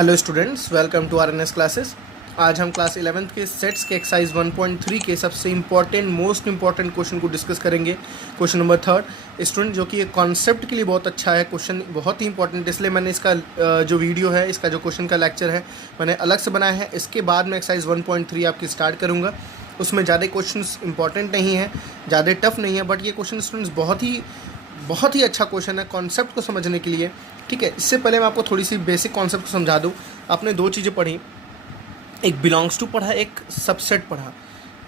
Hello students, welcome to RNS classes. आज हम class 11th के सेट्स के एक्सरसाइज 1.3 के सबसे इम्पॉर्टेंट मोस्ट इम्पॉर्टेंट क्वेश्चन को डिस्कस करेंगे। क्वेश्चन नंबर 3 स्टूडेंट, जो कि एक कॉन्सेप्ट के लिए बहुत अच्छा है, क्वेश्चन बहुत ही इंपॉर्टेंट, इसलिए मैंने इसका जो वीडियो है, इसका जो क्वेश्चन का लेक्चर है मैंने अलग से बनाया है। इसके बाद मैं एक्सरसाइज 1.3 आपकी स्टार्ट करूँगा। उसमें ज़्यादा क्वेश्चन इंपॉर्टेंट नहीं है, ज़्यादा टफ नहीं है, बट ये क्वेश्चन स्टूडेंट्स बहुत ही अच्छा क्वेश्चन है कॉन्सेप्ट को समझने के लिए। ठीक है, इससे पहले मैं आपको थोड़ी सी बेसिक कॉन्सेप्ट को समझा दूँ। आपने दो चीज़ें पढ़ी, एक बिलोंग्स टू पढ़ा, एक सबसेट पढ़ा।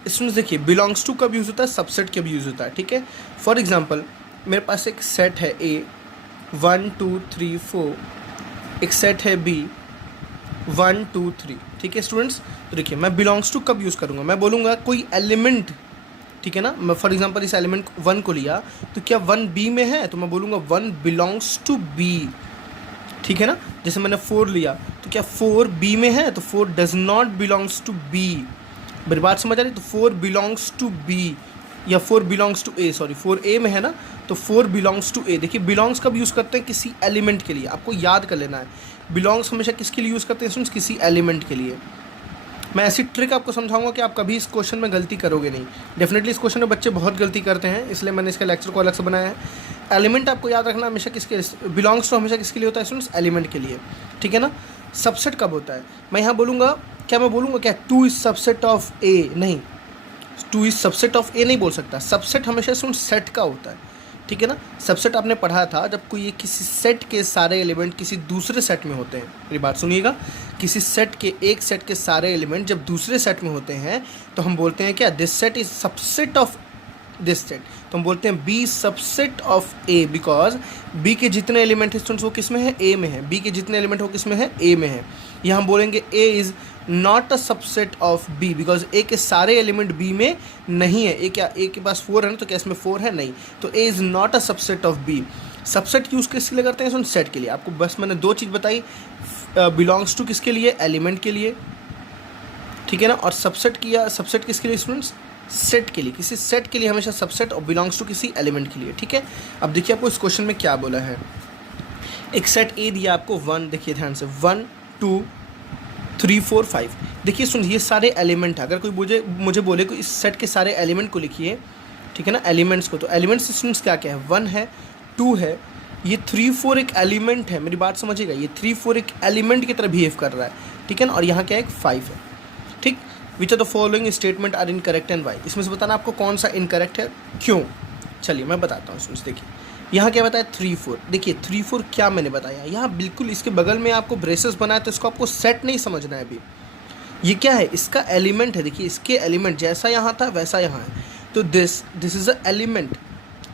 स्टूडेंट्स देखिए, बिलोंग्स टू कब यूज़ होता है, सबसेट कब यूज़ होता है। ठीक है, फॉर एग्जांपल मेरे पास एक सेट है ए 1 2 3 4, एक सेट है बी 1 2 3। ठीक है स्टूडेंट्स, तो देखिए मैं बिलोंग्स टू कब यूज़ करूँगा, मैं बोलूँगा कोई एलिमेंट, ठीक है ना। मैं फॉर एग्जांपल इस एलिमेंट 1 को लिया, तो क्या 1 बी में है, तो मैं बोलूँगा 1 बिलोंग्स टू बी। ठीक है ना, जैसे मैंने 4 लिया, तो क्या 4 बी में है, तो 4 does not belongs to B. मेरी बात समझ आ रही है, तो 4 बिलोंग्स टू बी, या 4 बिलोंग्स टू ए, सॉरी 4 ए में है ना, तो 4 बिलोंग्स टू ए। देखिए बिलोंग्स कब यूज़ करते हैं, किसी एलिमेंट के लिए, आपको याद कर लेना है। बिलोंग्स हमेशा किसके लिए यूज़ करते हैं स्टूडेंट्स, किसी एलिमेंट के लिए। मैं ऐसी ट्रिक आपको समझाऊंगा कि आप कभी इस क्वेश्चन में गलती करोगे नहीं। डेफिनेटली इस क्वेश्चन में बच्चे बहुत गलती करते हैं, इसलिए मैंने इसका लेक्चर को अलग से बनाया है। एलिमेंट आपको याद रखना हमेशा किसके, बिलोंग्स टू हमेशा किसके लिए होता है स्टूडेंट्स, एलिमेंट के लिए। ठीक है ना। सबसेट कब होता है, मैं यहाँ बोलूँगा, क्या मैं बोलूँगा क्या 2 इज सबसेट ऑफ ए, नहीं, 2 इज सबसेट ऑफ ए नहीं बोल सकता। सबसेट हमेशा स्टूडेंट सेट का होता है। ठीक है ना। सबसेट आपने पढ़ा था जब कोई किसी सेट के सारे एलिमेंट किसी दूसरे सेट में होते हैं। मेरी बात सुनिएगा, किसी सेट के, एक सेट के सारे एलिमेंट जब दूसरे सेट में होते हैं तो हम बोलते हैं क्या, this set is subset of this set. तो हम बोलते हैं B subset of A, because B के जितने एलिमेंट है स्टूडेंट्स वो किस में है, ए में है। बी के जितने एलिमेंट हो किस में है, ए में है। यहाँ हम बोलेंगे A is not a subset of B, because A के सारे एलिमेंट बी में नहीं है। ए क्या, ए के पास 4 है ना, तो क्या इसमें 4 है, नहीं, तो A is not a subset of B. Subset use किसके लिए करते हैं सुन, सेट के लिए। आपको बस मैंने दो चीज़ बताई, बिलोंग्स टू किसके लिए, एलिमेंट के लिए, ठीक है ना, और सबसेट किया, सबसेट किसके लिए स्टूडेंट्स, सेट के लिए। किसी सेट के लिए हमेशा सबसेट, और बिलोंग्स टू किसी एलिमेंट के लिए। ठीक है, अब देखिए आपको इस क्वेश्चन में क्या बोला है। एक सेट ए दिया आपको 1, देखिए ध्यान से, 1 2 3 4 5। देखिए सुन, ये सारे एलिमेंट है। अगर कोई मुझे बोले कि इस सेट के सारे एलिमेंट को लिखिए, ठीक है ना, एलिमेंट्स को, तो एलिमेंट्स स्टूडेंट्स क्या क्या है, 1 है, 2 है, ये 3 4 एक एलिमेंट है। मेरी बात समझिएगा, ये 3 4 एक एलिमेंट की तरह बिहेव कर रहा है। ठीक है ना, और यहाँ क्या है, एक 5 है। ठीक, which are the following statement are incorrect and why. इसमें से बताना आपको कौन सा इनकरेक्ट है, क्यों। चलिए मैं बताता हूँ स्टूडेंट्स। देखिए यहाँ क्या बताया, 3 4। देखिए 3 4 क्या मैंने बताया, यहाँ बिल्कुल इसके बगल में आपको ब्रेसेस बनाया, तो इसको आपको सेट नहीं समझना है अभी। ये क्या है, इसका एलिमेंट है। देखिए इसके एलिमेंट जैसा यहाँ था वैसा यहाँ है, तो this is a element.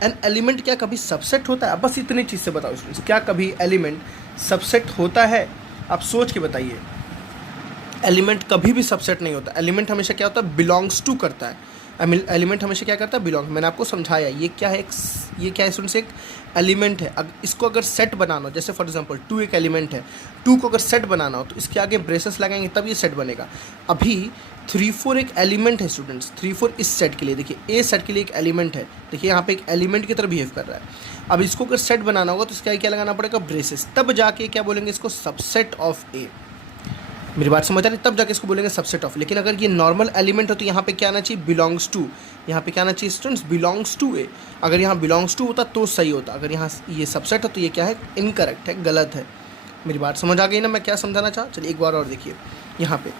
An element क्या कभी सबसेट होता है, बस इतनी चीज़ से बताओ स्टूडेंट्स, क्या कभी एलिमेंट सबसेट होता है, आप सोच के बताइए। एलिमेंट कभी भी सबसेट नहीं होता। एलिमेंट हमेशा क्या होता है, बिलोंग्स टू करता है। एलिमेंट हमेशा क्या करता है, बिलोंग। मैंने आपको समझाया ये क्या है, ये क्या है स्टूडेंट्स, एक एलिमेंट है। इसको अगर सेट बनाना हो, जैसे फॉर एग्जांपल 2 एक एलिमेंट है, 2 को अगर सेट बनाना हो तो इसके आगे ब्रेसेस लगाएंगे तब ये सेट बनेगा। अभी 3 4 एक एलिमेंट है स्टूडेंट्स, 3 4 इस सेट के लिए, देखिए ए सेट के लिए एक एलिमेंट है। देखिए यहाँ पे एक एलिमेंट की तरह बिहेव कर रहा है। अब इसको अगर सेट बनाना होगा तो इसके आगे क्या लगाना पड़ेगा, ब्रेसेस, तब जाके क्या बोलेंगे इसको, सबसेट ऑफ ए। मेरी बात समझ आ रही, तब जाके इसको बोलेंगे सबसेट ऑफ। लेकिन अगर ये नॉर्मल एलिमेंट हो तो यहाँ पे क्या आना चाहिए, बिलोंग्स टू। यहाँ पे क्या आना चाहिए स्टूडेंट्स, बिलोंग्स टू ए। अगर यहाँ बिलोंग्स टू होता तो सही होता, अगर यहाँ ये सबसेट है तो ये क्या है, इनकरेक्ट है, गलत है। मेरी बात समझ आ गई ना, मैं क्या समझाना चाहा। चलिए एक बार और देखिए, यहाँ पे,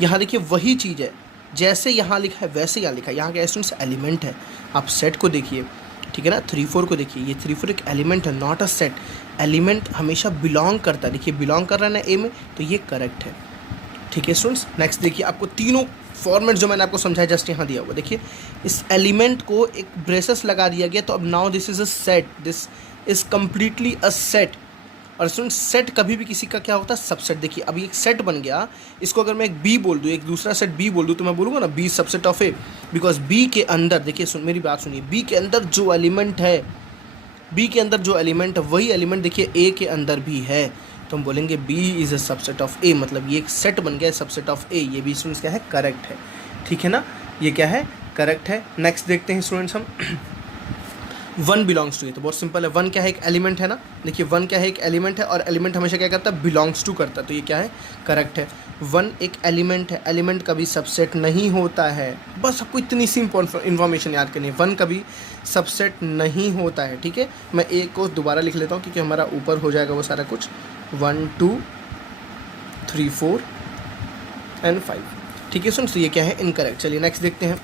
यहाँ देखिए वही चीज़ है, जैसे यहाँ लिखा है वैसे यहाँ लिखा है। यहाँ क्या स्टूडेंट्स, एलिमेंट है। आप सेट को देखिए, ठीक है ना, 3 4 को देखिए, ये 3 4 एक एलिमेंट है, नॉट अ सेट। एलिमेंट हमेशा बिलोंग करता है, देखिए बिलोंग कर रहा है ना ए में, तो ये करेक्ट है। ठीक है स्टूडेंट्स, नेक्स्ट देखिए, आपको तीनों फॉर्मेट जो मैंने आपको समझाया जस्ट यहाँ दिया हुआ, देखिए इस एलिमेंट को एक ब्रेसेस लगा दिया गया, तो अब now this is a set, this is completely a set. और स्टूडेंट्स सेट कभी भी किसी का क्या होता है, सबसेट। देखिए अभी एक सेट बन गया, इसको अगर मैं एक बी बोल दूँ, एक दूसरा सेट बी बोल दूँ, तो मैं बोलूँगा ना B subset of A, because B के अंदर, देखिए मेरी बात सुनिए, बी के अंदर जो एलिमेंट है, बी के अंदर जो एलिमेंट है वही एलिमेंट देखिए ए के अंदर भी है, तो हम बोलेंगे B is a subset of A, मतलब ये एक सेट बन गया है, सबसेट ऑफ ए। ये भी स्टूडेंट्स क्या है, करेक्ट है। ठीक है ना, ये क्या है, करेक्ट है। नेक्स्ट देखते हैं स्टूडेंट्स हम, वन बिलोंग्स टू, ये तो बहुत सिंपल है। वन क्या है, एक एलिमेंट है ना, देखिए वन क्या है, एक एलिमेंट है, और एलिमेंट हमेशा क्या करता है, बिलोंग्स टू करता है, तो ये क्या है, करेक्ट है। वन एक एलिमेंट है, एलिमेंट कभी सबसेट नहीं होता है, बस आपको इतनी सी इन्फॉर्मेशन याद करनी है, वन कभी सबसेट नहीं होता है, ठीक है। मैं एक को दोबारा लिख लेता हूँ क्योंकि हमारा ऊपर हो जाएगा वो सारा कुछ, 1 2 3 4 एंड 5, ठीक है सुन। तो ये क्या है, इनकरेक्ट। चलिए नेक्स्ट देखते हैं,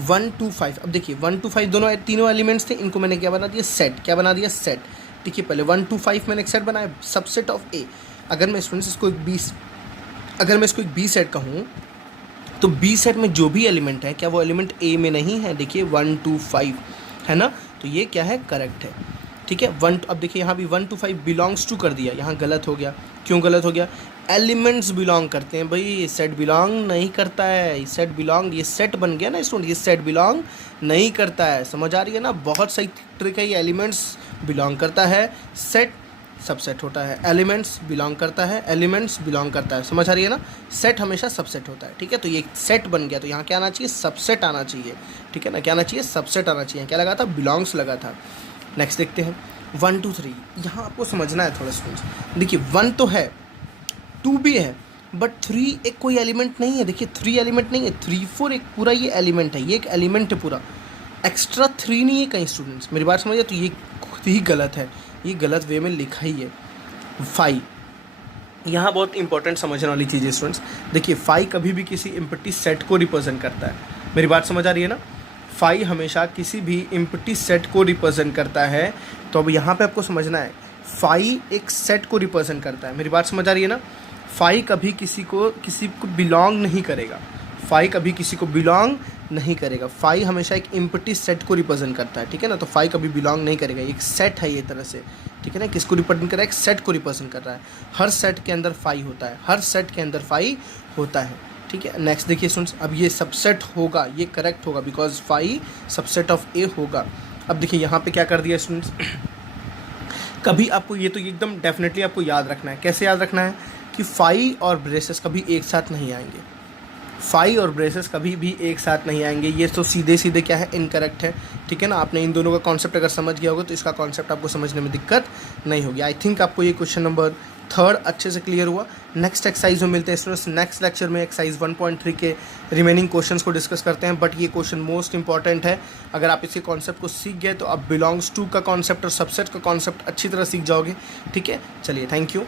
1 2 5। अब देखिए 1 2 5 दोनों तीनों एलिमेंट्स थे, इनको मैंने क्या बना दिया, सेट। क्या बना दिया, सेट। ठीक है, पहले 1 2 5 मैंने एक सेट बनाया, सबसेट ऑफ ए। अगर मैं स्टूडेंट्स इसको एक बी सेट कहूँ तो बी सेट में जो भी एलिमेंट है, क्या वो एलिमेंट ए में नहीं है, देखिए 1 2 5 है ना, तो ये क्या है, करेक्ट है, ठीक है। अब देखिए यहाँ भी 1 2 5 बिलोंग्स टू कर दिया, यहाँ गलत हो गया। क्यों गलत हो गया, एलिमेंट्स बिलोंग करते हैं भाई, ये सेट बिलोंग नहीं करता है, सेट बिलोंग, ये सेट बन गया ना स्टूडेंट, ये सेट बिलोंग नहीं करता है, समझ आ रही है ना, बहुत सही ट्रिक है ये। एलिमेंट्स बिलोंग करता है, सेट सबसेट होता है, एलिमेंट्स बिलोंग करता है, एलिमेंट्स बिलोंग करता है, समझ आ रही है ना, सेट हमेशा सबसेट होता है, ठीक है। तो ये सेट बन गया, तो यहाँ क्या आना चाहिए, सबसेट आना चाहिए, ठीक है ना, क्या आना चाहिए, सबसेट आना चाहिए। क्या लगा था, बिलोंग्स लगा था। नेक्स्ट देखते हैं 1 2 3, यहाँ आपको समझना है थोड़ा स्टूडेंट्स। देखिए 1 तो है, 2 भी है, बट 3 एक कोई एलिमेंट नहीं है, देखिए 3 एलिमेंट नहीं है, 3 4 एक पूरा ये एलिमेंट है, ये एक एलिमेंट है पूरा, एक्स्ट्रा 3 नहीं है कहीं स्टूडेंट्स, मेरी बात समझिए, तो ये खुद ही गलत है, ये गलत वे में लिखा ही है। 5 यहाँ बहुत इंपॉर्टेंट समझने वाली चीज़ है स्टूडेंट्स, देखिए 5 कभी भी किसी इम्पटी सेट को रिप्रेजेंट करता है, मेरी बात समझ आ रही है ना, 5 हमेशा किसी भी इम्पटी सेट को रिप्रेजेंट करता है। तो अब यहाँ पे आपको समझना है, 5 एक सेट को रिप्रेजेंट करता है, मेरी बात समझ आ रही है ना, 5 कभी किसी को बिलोंग नहीं करेगा, 5 कभी किसी को बिलोंग नहीं करेगा, 5 हमेशा एक इम्पटी सेट को रिप्रेजेंट करता है, ठीक है ना, तो 5 कभी बिलोंग नहीं करेगा, एक सेट है ये तरह से, ठीक है ना, किसको रिप्रेजेंट कर रहा है, एक सेट को रिप्रेजेंट कर रहा है, हर सेट के अंदर 5 होता है, हर सेट के अंदर 5 होता है, ठीक है। नेक्स्ट देखिए स्टूडेंट्स, अब ये सबसेट होगा, ये करेक्ट होगा, बिकॉज 5 सबसेट ऑफ ए होगा। अब देखिए यहाँ पे क्या कर दिया स्टूडेंट्स, कभी आपको ये तो एकदम डेफिनेटली आपको याद रखना है, कैसे याद रखना है कि 5 और ब्रेसेस कभी एक साथ नहीं आएंगे, 5 और ब्रेसेस कभी भी एक साथ नहीं आएंगे, ये तो सीधे सीधे क्या है, इनकरेक्ट है, ठीक है ना। आपने इन दोनों का कॉन्सेप्ट अगर समझ गया होगा तो इसका कॉन्सेप्ट आपको समझने में दिक्कत नहीं होगी। आई थिंक आपको ये क्वेश्चन नंबर 3 अच्छे से क्लियर हुआ। नेक्स्ट एक्सरसाइज में मिलते हैं स्टूडेंट्स, नेक्स्ट लेक्चर में एक्सरसाइज 1.3 के रिमेनिंग क्वेश्चंस को डिस्कस करते हैं, बट ये क्वेश्चन मोस्ट इंपॉर्टेंट है। अगर आप इसके कॉन्सेप्ट को सीख गए तो आप बिलोंग्स टू का कॉन्सेप्ट और सबसेट का कॉन्सेप्ट अच्छी तरह सीख जाओगे, ठीक है। चलिए, थैंक यू।